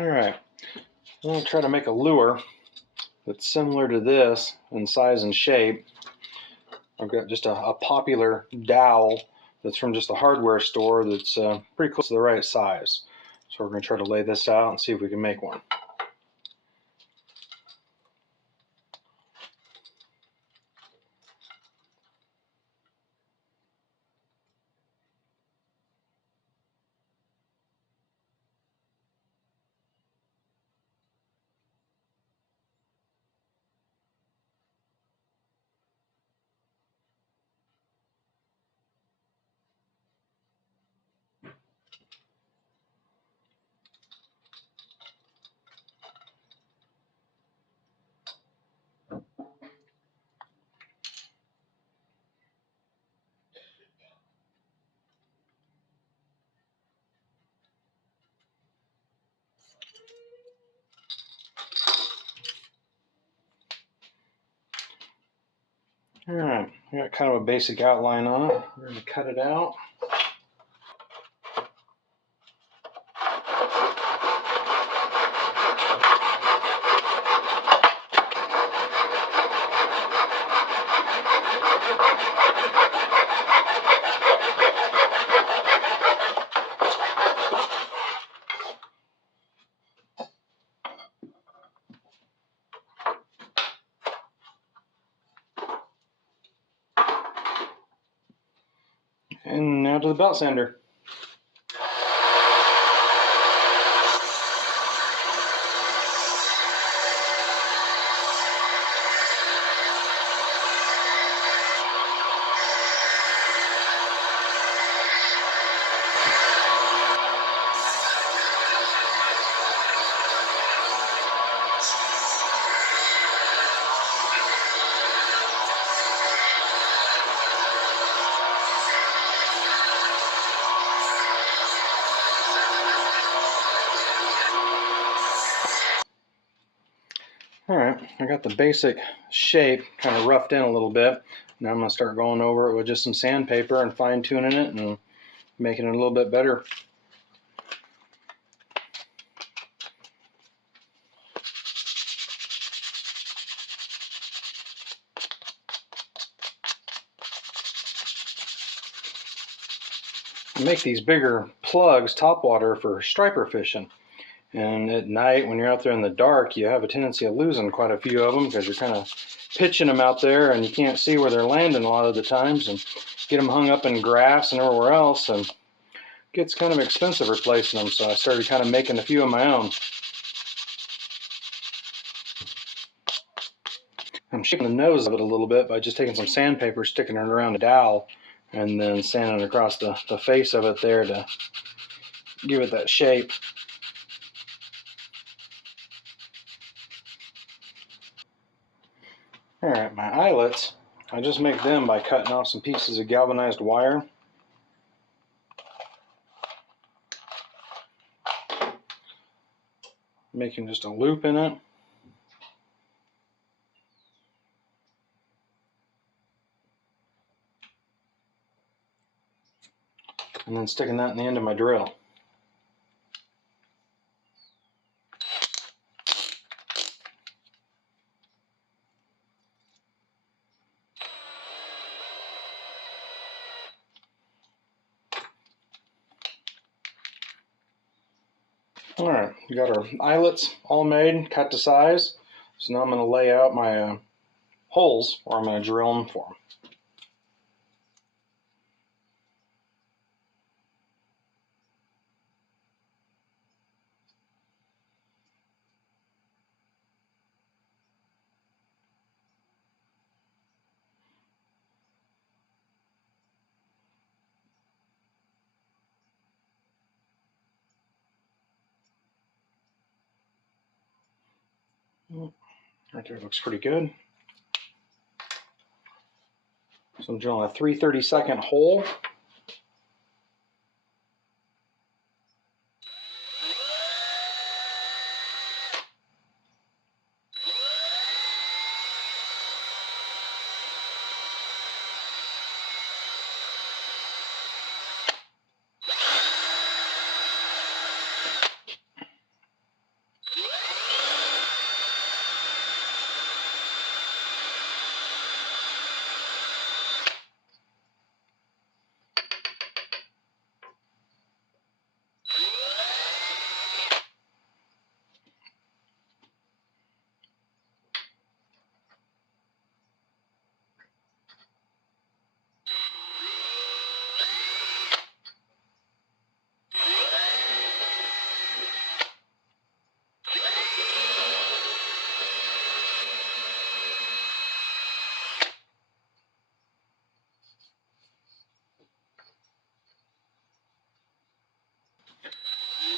Alright, I'm going to try to make a lure that's similar to this in size and shape. I've got just a popular dowel that's from just a hardware store that's pretty close to the right size. So we're going to try to lay this out and see if we can make one. Alright, I got kind of a basic outline on it. We're going to cut it out. And now to the belt sander. Alright, I got the basic shape kind of roughed in a little bit. Now I'm going to start going over it with just some sandpaper and fine tuning it and making it a little bit better. I make these bigger plugs topwater for striper fishing. And at night, when you're out there in the dark, you have a tendency of losing quite a few of them because you're kind of pitching them out there and you can't see where they're landing a lot of the times, and get them hung up in grass and everywhere else, and it gets kind of expensive replacing them. So I started kind of making a few of my own. I'm shaping the nose of it a little bit by just taking some sandpaper, sticking it around a dowel, and then sanding across the face of it there to give it that shape. Alright, my eyelets, I just make them by cutting off some pieces of galvanized wire. Making just a loop in it. And then sticking that in the end of my drill. Alright, we got our eyelets all made, cut to size. So now I'm going to lay out my holes where I'm going to drill them for them. Right there, looks pretty good. So I'm drilling a 3/32 hole.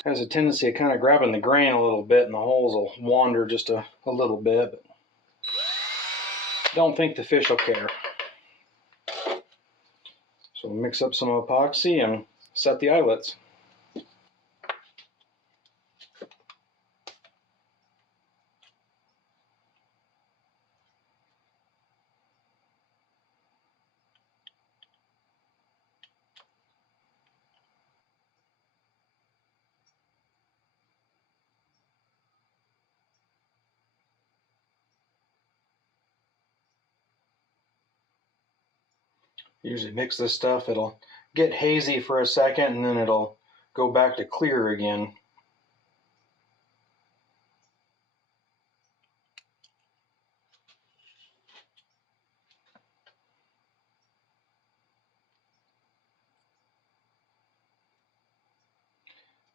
has a tendency of kind of grabbing the grain a little bit, and the holes will wander just a little bit. But don't think the fish will care. So we'll mix up some epoxy and set the eyelets. Usually mix this stuff, it'll get hazy for a second and then it'll go back to clear again.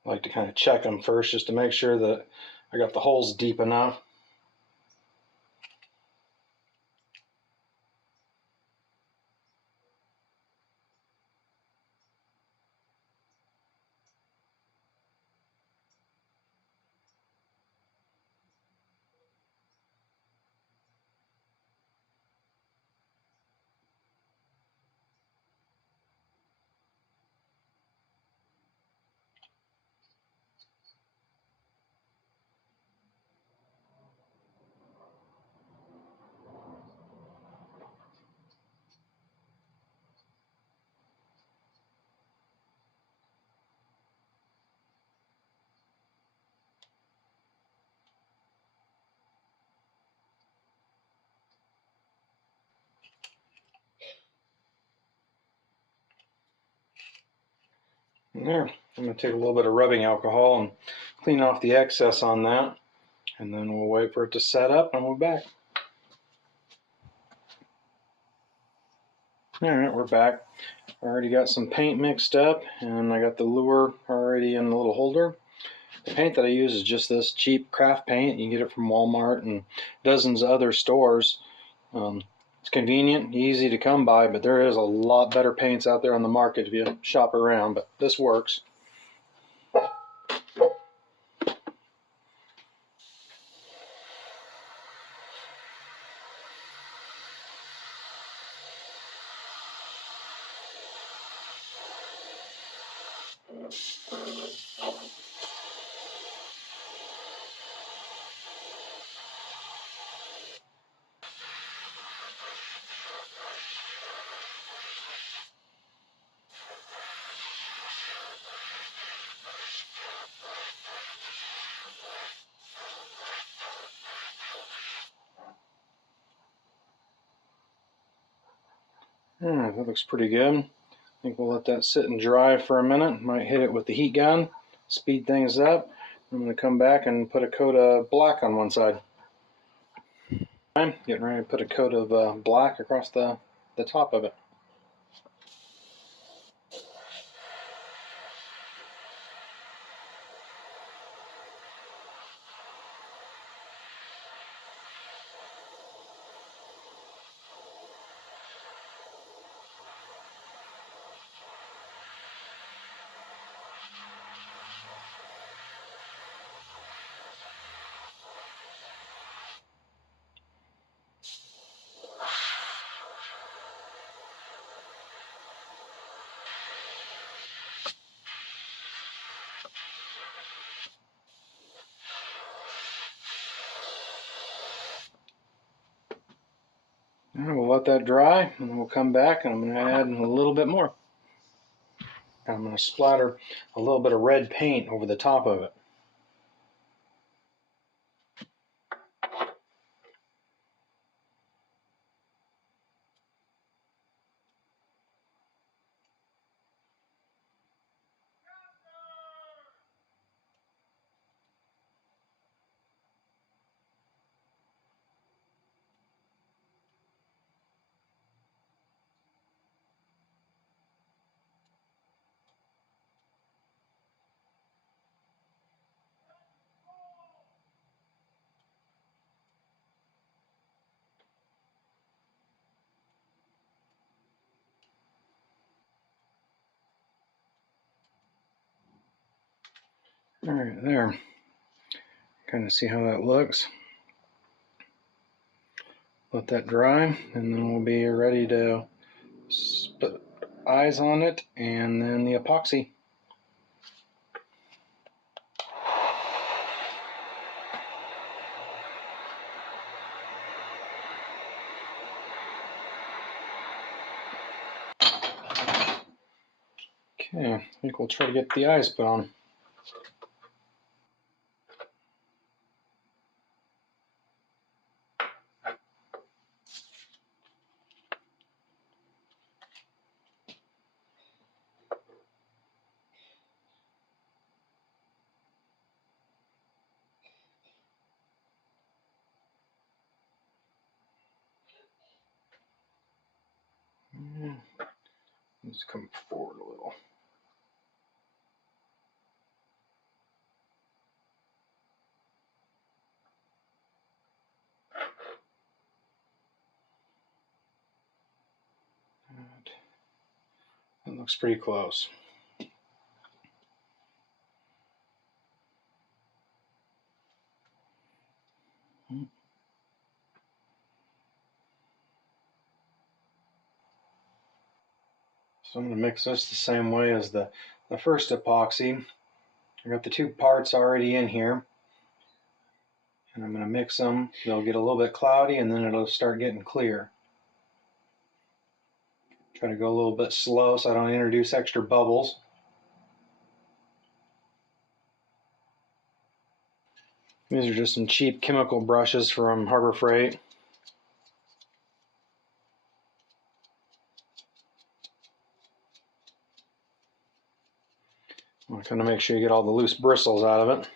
I like to kind of check them first just to make sure that I got the holes deep enough. And there, I'm going to take a little bit of rubbing alcohol and clean off the excess on that, and then we'll wait for it to set up and we'll be back. Alright, we're back. I already got some paint mixed up and I got the lure already in the little holder. The paint that I use is just this cheap craft paint. You can get it from Walmart and dozens of other stores. It's convenient, easy to come by, but there is a lot better paints out there on the market if you shop around, but this works. That looks pretty good. I think we'll let that sit and dry for a minute. Might hit it with the heat gun, speed things up. I'm going to come back and put a coat of black on one side. I'm getting ready to put a coat of black across the top of it. And we'll let that dry and we'll come back and I'm going to add a little bit more. I'm going to splatter a little bit of red paint over the top of it. All right, there. Kind of see how that looks. Let that dry, and then we'll be ready to put eyes on it and then the epoxy. Okay, I think we'll try to get the eyes put on. Let's come forward a little. That looks pretty close. So I'm going to mix this the same way as the first epoxy. I got the two parts already in here, and I'm going to mix them. They'll get a little bit cloudy, and then it'll start getting clear. Try to go a little bit slow so I don't introduce extra bubbles. These are just some cheap chemical brushes from Harbor Freight. I'll kind of make sure you get all the loose bristles out of it.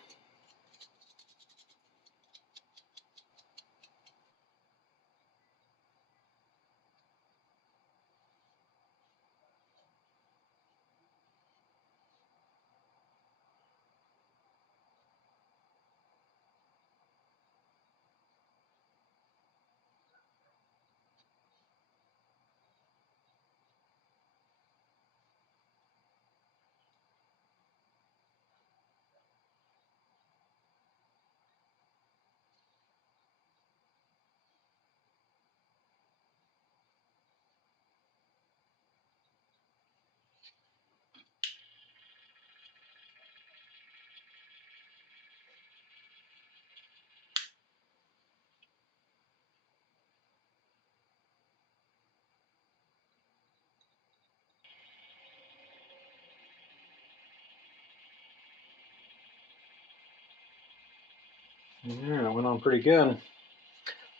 Yeah, it went on pretty good. A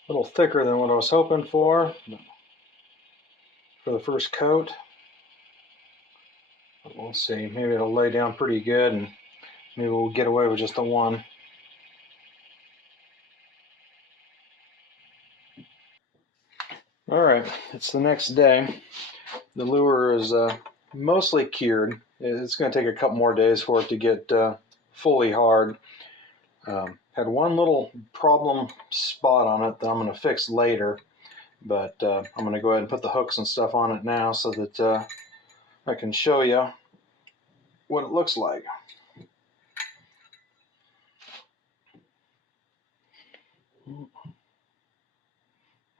little thicker than what I was hoping for the first coat. But we'll see. Maybe it'll lay down pretty good, and maybe we'll get away with just the one. All right, it's the next day. The lure is mostly cured. It's going to take a couple more days for it to get fully hard. Had one little problem spot on it that I'm going to fix later, but I'm going to go ahead and put the hooks and stuff on it now so that I can show you what it looks like.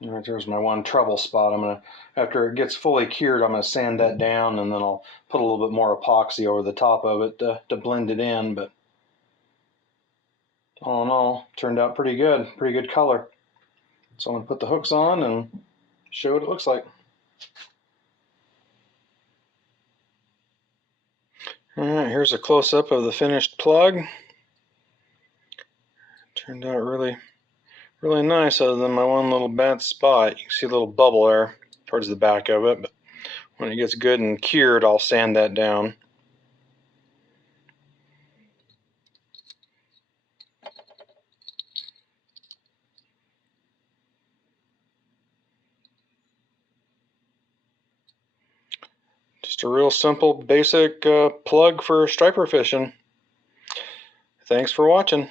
All right, there's my one trouble spot. I'm going to, after it gets fully cured, I'm going to sand that down, and then I'll put a little bit more epoxy over the top of it to blend it in. But all in all, turned out pretty good color. So I'm going to put the hooks on and show what it looks like. All right, here's a close-up of the finished plug. Turned out really nice, other than my one little bad spot. You can see a little bubble there towards the back of it, but when it gets good and cured, I'll sand that down. Just a real simple, basic plug for striper fishing. Thanks for watching.